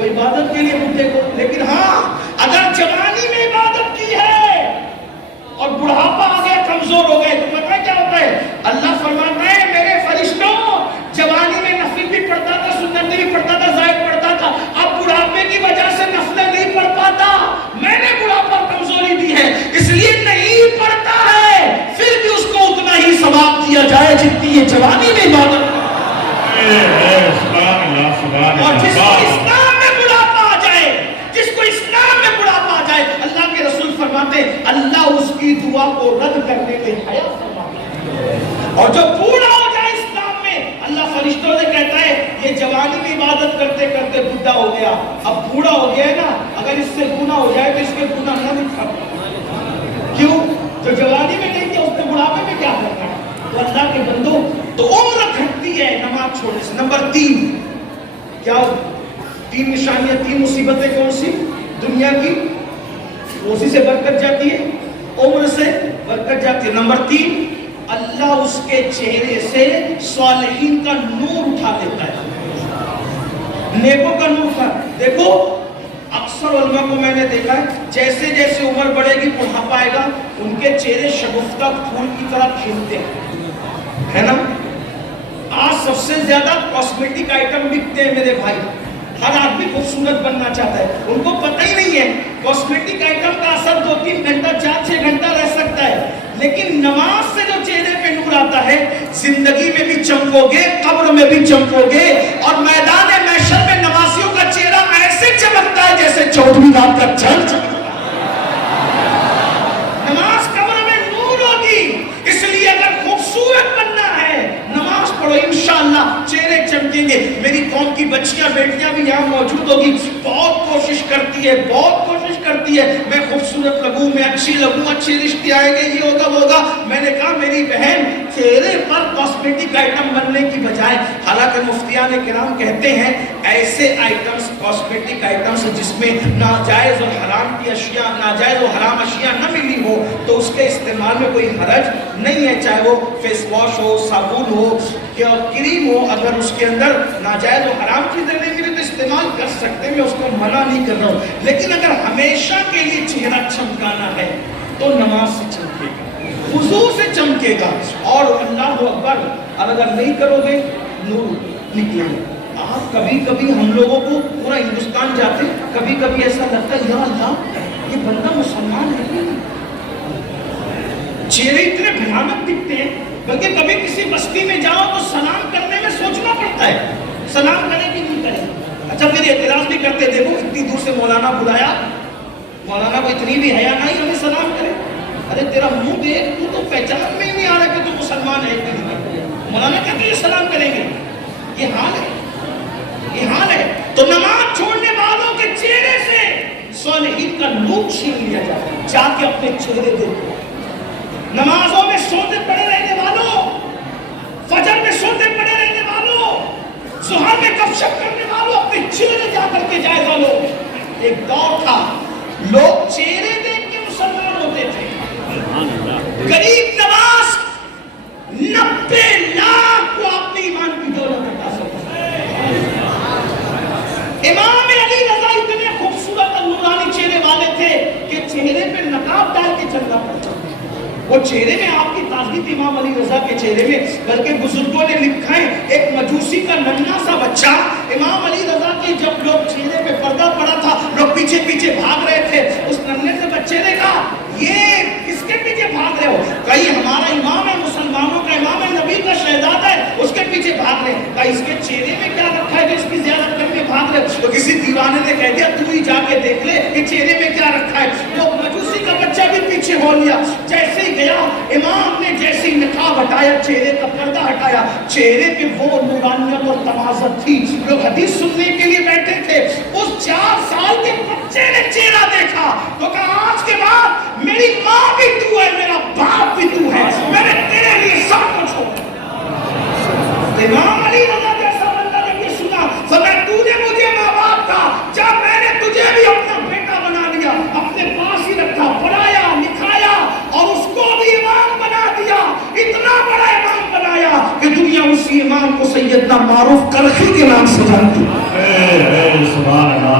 وہ عبادت کے لیے بڈھے کو. لیکن ہاں اگر جوانی میں عبادت کی ہے اور بڑھاپا آ گیا, کمزور ہو گئے, تو پتہ کیا ہوتا ہے؟ اللہ فرماتا ہے میرے فرشتوں جوانی میں نفل بھی پڑھتا تھا, سنت بھی پڑھتا تھا, زائد پڑھتا تھا, اب بڑھاپے کی وجہ سے نفلیں نہیں پڑھ پاتا, میں نے بڑھاپا کمزوری دی ہے اس لیے نہیں پڑھتا ہے, پھر بھی اس کو اتنا ہی ثواب دیا جائے جتنی یہ جوانی میں عبادت. اور جس کو اسلام میں بڑھاپا آ جائے, جس کو اسلام میں بڑھاپا آ جائے, اللہ کے رسول فرماتے ہیں اللہ اس کی دعا کو رد کرنے کے حیا فرماتا ہے. اور جو بوڑھا ہو جائے اسلام میں, اللہ فرشتوں سے کہتا ہے یہ جوانی میں عبادت کرتے کرتے بوڑھا ہو گیا, اب بوڑھا ہو گیا ہے نا, اگر اس سے گناہ ہو جائے تو اس کے گناہ نہ دکھا. کیوں؟ جو جوانی میں نہیں کیا اس نے بڑھاپے میں کیا کرنا ہے؟ تو اللہ کے بندوں تو عمر گھٹتی ہے نماز چھوڑنے سے. نمبر 3 کیا؟ 3 نشانیاں, 3 مصیبتیں کون سی؟ دنیا کی روزی سے برکت جاتی ہے, عمر سے برکت جاتی ہے. نمبر 3 اللہ اس کے چہرے سے صالحین کا نور اٹھا لیتا ہے, نیکوں کا نور اٹھا. دیکھو اکثر علماء کو میں نے دیکھا ہے جیسے جیسے عمر بڑھے گی بڑھاپا آئے گا ان کے چہرے شگفتہ پھول کی طرح کھلتے ہیں, ہے نا. آج سب سے زیادہ کاسمیٹک آئٹم بکتے ہیں میرے بھائی, ہر آدمی خوبصورت بننا چاہتا ہے, ان کو پتہ ہی نہیں ہے کاسمیٹک آئٹم کا اثر 2-3 گھنٹہ 4-6 گھنٹہ رہ سکتا ہے, لیکن نماز سے جو چہرے پہ نور آتا ہے زندگی میں بھی چمکو گے, قبر میں بھی چمکو گے, اور میدان محشر میں نمازیوں کا چہرہ ایسے چمکتا ہے جیسے 14ویں رات کا چاند چمکتا ہے. نماز قبر میں نور ہوگی, اس لیے اگر خوبصورت بننا ہے نماز پڑھو, انشاءاللہ چہرے چمکیں گے. میری قوم کی بچیاں بیٹیاں بھی یہاں موجود ہوگی, بہت کوشش کرتی ہے, بہت کوشش کرتی ہے میں خوبصورت لگوں, میں اچھی لگوں, اچھے رشتے آئیں گے, یہ ہوگا وہ ہوگا. میں نے کہا میری بہن چہرے پر کاسمیٹک آئٹم بننے کی بجائے, حالانکہ مفتیان کرام کہتے ہیں ایسے آئٹمس کاسمیٹک آئٹمس جس میں ناجائز اور حرام کی اشیاء, ناجائز اور حرام اشیاء نہ ملی ہو تو اس کے استعمال میں کوئی حرج نہیں ہے, چاہے وہ فیس واش ہو, صابن ہو یا کریم ہو, اگر اس کے اندر ناجائز و حرام چیزیں نہیں ملی تو استعمال کر سکتے ہیں, میں اس کو منع نہیں کر رہا ہوں. لیکن اگر ہمیشہ کے لیے چہرہ چمکانا ہے تو نماز سے چمکے گا, وضو سے چمکے گا, اور اللہ اکبر. اور اگر نہیں کرو گے نور نکلے گا. آپ کبھی کبھی ہم لوگوں کو پورا ہندوستان جاتے, کبھی کبھی ایسا لگتا ہے یا اللہ یہ بندہ مسلمان ہے, چہرے اتنے بھیانک دکھتے ہیں, بلکہ کبھی کسی بستی میں جاؤ تو سلام کرنے میں سوچنا پڑتا ہے سلام کرے کہ نہیں کرے. اچھا پھر اعتراض بھی کرتے, دیکھو اتنی دور سے مولانا بلایا, مولانا کو اتنی بھی حیا نہیں ہمیں سلام کرے. ارے تیرا منہ دیکھ, تو تو پہچان میں ہی نہیں آ رہا کہ تو مسلمان ہے کہ نہیں. مولانا کہتے ہیں سلام کریں گے, یہ حال ہے, یہ حال ہے. تو نماز چھوڑنے والوں کے چہرے سے صالحین کا نور چھین لیا جاتا ہے. جا کے اپنے چہرے دیکھو. نمازوں میں سوتے پڑے رہنے والوں, فجر میں سوتے پڑے رہنے والوں, ظہر میں گپ شپ کرنے والوں, اپنے چہرے جا کر کے جائزہ لو. ایک دور تھا لوگ چہرے دیکھ کے مسلمان ہوتے تھے. غریب نواز 90 لاکھ کو اپنے ایمان کی دولت عطا کرتا. امام علی رضا اتنے خوبصورت نورانی چہرے والے تھے کہ چہرے پہ نقاب ڈال کے چلنا پڑتا. وہ چہرے میں آپ کی تازگی تھی امام علی رضا کے چہرے میں, بلکہ بزرگوں نے لکھا ہے ایک مجوسی کا ننھا سا بچہ امام علی رضا کے جب لوگ چہرے پہ پردہ پڑا تھا لوگ پیچھے پیچھے بھاگ رہے تھے. اس ننھے سے بچے نے کہا یہ کس کے پیچھے بھاگ رہے ہو؟ کہیں ہمارا امام ہے, مسلمانوں کا امام ہے, نبی کا شہزادہ ہے, اس کے پیچھے بھاگ رہے ہیں. کہیں اس کے چہرے میں کیا رکھا ہے جو اس کی زیارت کرنے بھاگ رہے ہو؟ تو کسی دیوانے نے کہہ دیا تو ہی جا کے دیکھ لے کہ چہرے میں کیا رکھا ہے. وہ مجوسی کا بچہ بھی پیچھے ہو لیا. جیسے ہی گیا امام نے جیسے ہی نقاب ہٹایا, چہرے کا پردہ ہٹایا, چہرے پہ وہ نورانیت اور تمازت تھی. لوگ حدیث سننے کے لیے بیٹھے تھے. اس 4 سال کے بچے نے چہرہ دیکھا تو کہا آج کے بعد میری ماں بھی تو ہے, میرا باپ بھی تو ہے, میں نے تیرے لیے سب کچھ ہو. امام علی رضا جیسا بندہ نے یہ سنا, فرمایا تو نے مجھے ماں باپ کا, جب میں نے تجھے بھی اپنا بیٹا بنا لیا, اپنے پاس ہی رکھا, پڑھایا لکھایا اور اس کو بھی امام بنا دیا, اتنا بڑا امام بنایا کہ دنیا اسی امام کو سیدنا معروف کرخی کے نام سے جانتی. سبحان اللہ.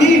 3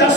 10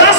10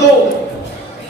2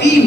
3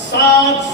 7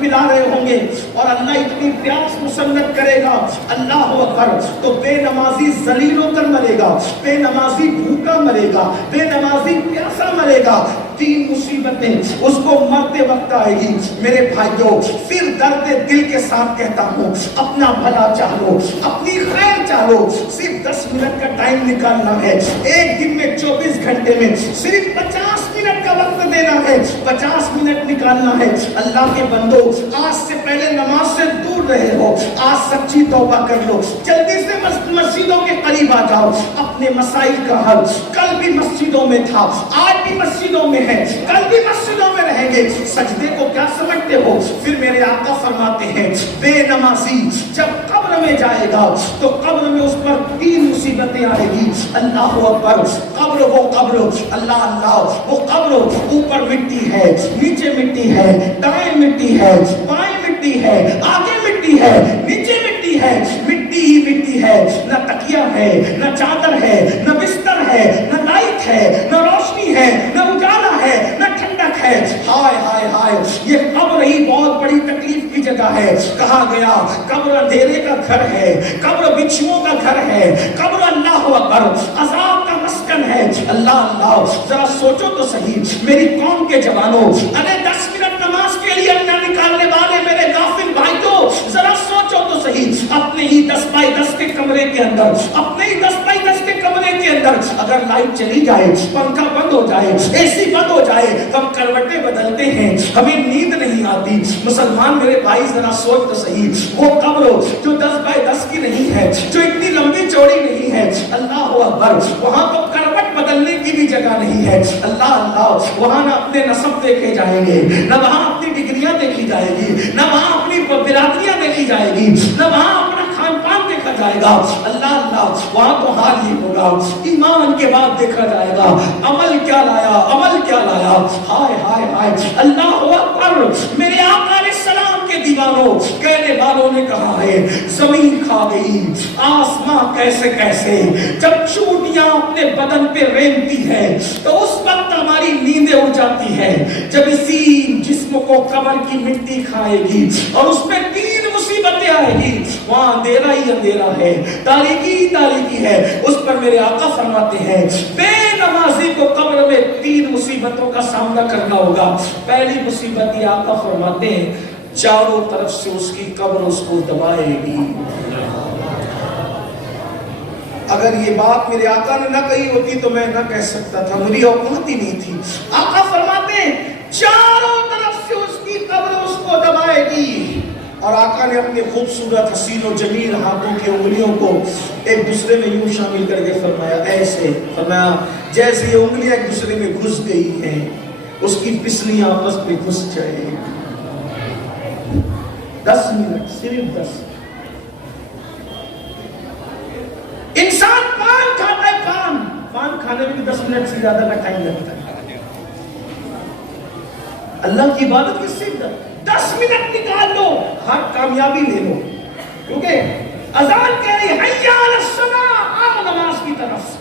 پلا رہے ہوں گے اور اللہ اتنی پیاس مسلط کرے گا، اللہ اکبر، تو بے نمازی ذلیل ہو کر مرے گا، بے نمازی بھوکا مرے گا، بے نمازی پیاسا مرے گا۔ تین مصیبتیں اس کو مرتے وقت آئے گی۔ میرے بھائیوں، پھر درد دل کے ساتھ کہتا ہوں، اپنا بھلا چاہو، اپنی خیر چاہو، صرف 10 منٹ کا ٹائم نکالنا ہے۔ ایک دن میں 24 گھنٹے میں صرف 50 منٹ کا وقت دینا ہے، 50 منٹ نکالنا ہے۔ اللہ کے بندو، آج سے پہلے نماز سے دور رہے ہو، آج سچی توبہ کر لو، جلدی سے مسجدوں کے قریب آ جاؤ، اپنے مسائل کا حل۔ کل بھی مسجدوں میں تھا، آج بھی مسجدوں میں ہے، کل بھی مسجدوں میں رہیں گے۔ سجدے کو کیا سمجھتے ہو؟ پھر میرے آقا فرماتے ہیں، بے نمازی جب قبر میں جائے گا تو قبر میں اس پر 3 مصیبتیں آئے گی۔ اللہ اکبر، قبر وہ قبر، اللہ اللہ، وہ قبر اوپر مٹی ہے، نیچے مٹی ہے، دائیں مٹی ہے، بائیں مٹی ہے، آگے مٹی ہے، نیچے مٹی ہے، مٹی ہی مٹی ہے، نہ تکیہ ہے، نہ چادر ہے، نہ بستر ہے، نہ لائٹ ہے، نہ روشنی ہے، نہ اجالا ہے، نہ ٹھنڈک ہے۔ ہائے ہائے ہائے، یہ قبر ہی بہت بڑی تکلیف کی جگہ ہے۔ کہا گیا قبر اندھیرے کا گھر ہے، قبر بچھوؤں کا گھر ہے، قبر اللہ اکبر عذاب کا مسکن ہے۔ اللہ اللہ، ذرا سوچو تو صحیح میری قوم کے جوانوں، ارے 10 منٹ نماز کے لیے اللہ نکالنے والے میرے غافل بھائیوں، ذرا سوچو تو صحیح، اپنے ہی 10 بائی 10 کے کمرے کے اندر، اپنے ہی 10 بائی 10 کے کمرے کے اندر اگر لائٹ چلی جائے، پنکھا بند ہو جائے، اے سی بند ہو جائے، ہم کروٹیں بدلتے ہیں، ہمیں نیند نہیں آتی۔ مسلمان میرے بھائی ذرا سوچ تو صحیح، وہ قبر جو 10 بائی 10 کی نہیں ہے، جو اتنی لمبی چوڑی نہیں ہے، اللہ اکبر، وہاں تو کروٹ بدلنے کی بھی جگہ نہیں ہے۔ اللہ اللہ، وہاں نہ اپنے نسب دیکھے جائیں گے، نہ وہاں اپنی ڈگریاں دیکھی جائے گی، نہ وہاں اپنی برادریاں دیکھی جائے گی، نہ وہاں اپنا خان پان دیکھا جائے گا۔ اللہ اللہ، وہاں تو حال یہ ہوگا، ایمان کے بعد دیکھا جائے گا عمل کیا لایا، عمل کیا لایا۔ ہائے ہائے ہائے، اللہ اکبر، میرے آقا علیہ السلام کے دیوانوں، کہنے والوں نے کہا ہے زمین کھا گئی آسماں کیسے کیسے، جب چوٹیاں اپنے بدن پہ رینگتی ہے تو اس وقت ہماری نیندیں اڑ جاتی ہے، جب اسی جسم کو قبر کی مٹی کھائے گی اور اس میں 3 مصیبتیں آئے گی، وہاں اندھیرا ہی اندھیرا ہے، تاریکی ہی تاریکی ہے۔ اس پر میرے آقا فرماتے ہیں بے نمازی کو قبر میں 3 مصیبتوں کا سامنا کرنا ہوگا۔ پہلی مصیبت یہ آقا فرماتے ہیں، چاروں طرف سے اس کی قبر اس کو دبائے گی۔ اگر یہ بات میرے آقا نے نہ کہی ہوتی تو میں نہ کہہ سکتا تھا، میری اوقات ہی نہیں تھی۔ آقا فرماتے ہیں چاروں طرف سے اس کی قبر اس کو دبائے گی، اور آقا نے اپنے خوبصورت حسین و جمیل ہاتھوں کی انگلیوں کو ایک دوسرے میں یوں شامل کر کے فرمایا، ایسے فرمایا جیسے یہ انگلیاں ایک دوسرے میں گھس گئی ہیں، اس کی پسلیاں آپس میں گھس جائے۔ 10 منٹ، صرف 10۔ انسان پان کھاتا ہے، پان کھانے میں 10 منٹ سے زیادہ کا ٹائم لگتا ہے۔ اللہ کی عبادت کس سے 10 منٹ نکال لو، ہر کامیابی لے لو، کیونکہ اذان کہہ رہی حی علی الصلاۃ، آؤ نماز کی طرف،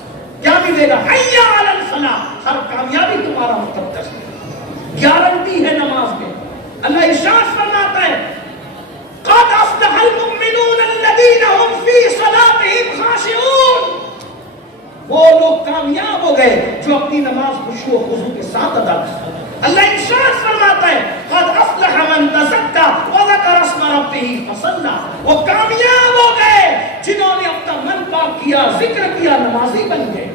کیا ملے گا؟ حی علی الفلاح، ہر کامیابی تمہارا مقدر ہے، گارنٹی ہے نماز میں۔ اللہ ارشاد فرماتا ہے قد افلح المؤمنون الذین هم فی صلاتهم خاشعون، وہ لوگ کامیاب ہو گئے جو اپنی نماز خشوع و خضوع کے ساتھ ادا کرتے ہیں۔ اللہ ارشاد فرماتا ہے قد افلح من تزکا وذکر اسم ربہ فصلی، وہ کامیاب ہو گئے جنہوں نے اپنا من پاک کیا، ذکر کیا، نمازی بن گئے۔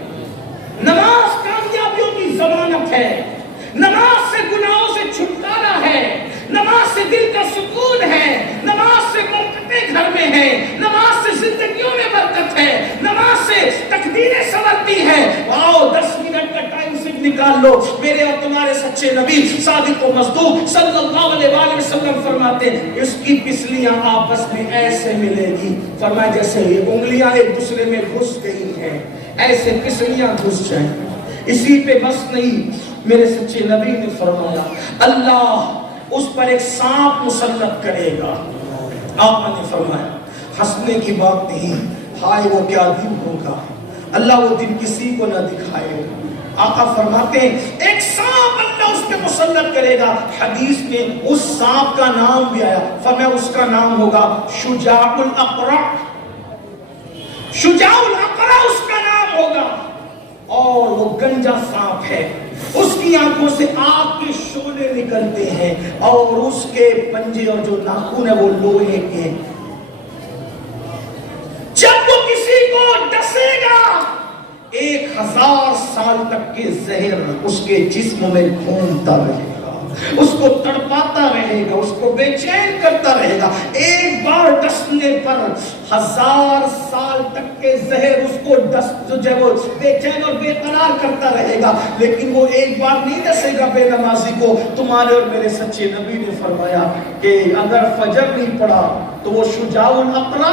نماز کامیابیوں کی ضمانت ہے، نماز سے گناہوں سے چھٹکارا ہے، نماز سے دل کا سکون ہے، نماز سے برکتیں گھر میں ہیں، نماز سے زندگیوں میں برکت ہے، نماز سے تقدیریں سنورتی ہے۔ آؤ 10 منٹ کا ٹائم صرف نکال لو۔ میرے اور تمہارے سچے نبی صادق و مصدوق صلی اللہ علیہ وآلہ وسلم فرماتے ہیں اس کی پسلیاں آپس میں ایسے ملے گی، فرمایا جیسے یہ انگلیاں ایک دوسرے میں گھس گئی ہیں، ایسے پسلیاں گھس جائیں۔ اسی پہ بس نہیں، میرے سچے نبی نے فرمایا اللہ اس پر ایک سانپ مسلط کرے گا۔ آپ نے فرمایا ہنسنے کی بات نہیں، ہائے وہ کیا دن ہوگا، اللہ وہ دن کسی کو نہ دکھائے۔ آقا فرماتے ہیں ایک سانپ اللہ اس پہ مسلط مسلط کرے گا. حدیث میں اس سانپ کا نام بھی آیا, فرمایا اس کا نام ہوگا شجاع الاقرع. شجاع الاقرع اس کا نام ہوگا, اور وہ گنجا سانپ ہے. اس کی آنکھوں سے آگ کے شعلے نکلتے ہیں, اور اس کے پنجے اور جو ناخن ہے وہ لوہے کے. جب وہ کسی کو ڈسے گا 1000 سال تک کے زہر اس کے جسم میں گھومتا رہے گا, اس کو تڑپاتا رہے گا, اس کو بے چین کرتا رہے گا. ایک بار ڈسنے پر 1000 سال تک کے زہر اس کو بے چین اور بے قرار کرتا رہے گا. لیکن وہ ایک بار نہیں ڈسے گا بے نمازی کو. تمہارے اور میرے سچے نبی نے فرمایا کہ اگر فجر نہیں پڑا تو وہ شجاع الاقرع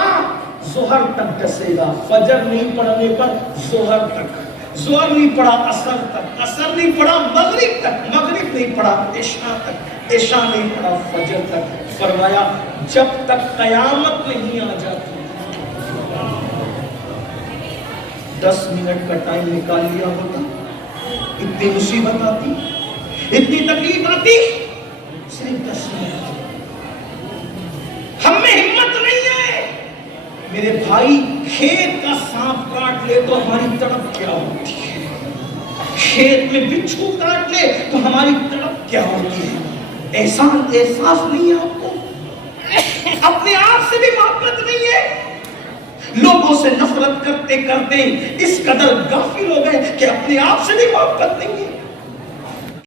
ظہر تک ڈسے گا. فجر نہیں پڑھنے پر ظہر تک, ظہر نہیں پڑھا عصر تک, عصر نہیں پڑھا مغرب تک, مغرب نہیں پڑھا عشاء تک, عشاء نہیں پڑھا فجر تک. فرمایا جب تک قیامت نہیں آ جاتی. 10 منٹ کا ٹائم نکال لیا ہوتا, اتنی مصیبت آتی, اتنی تکلیف آتی, صرف 10 منٹ. ہم میں ہمت نہیں ہے. میرے بھائی کھیت کا سانپ کاٹ لے تو ہماری تڑپ کیا ہوتی ہے, کھیت میں بچھو کاٹ لے تو ہماری تڑپ کیا ہوتی ہے. احساس نہیں ہے آپ کو, اپنے آپ سے بھی محبت نہیں ہے. لوگوں سے نفرت کرتے کرتے اس قدر غافل ہو گئے کہ اپنے آپ سے بھی محبت نہیں ہے.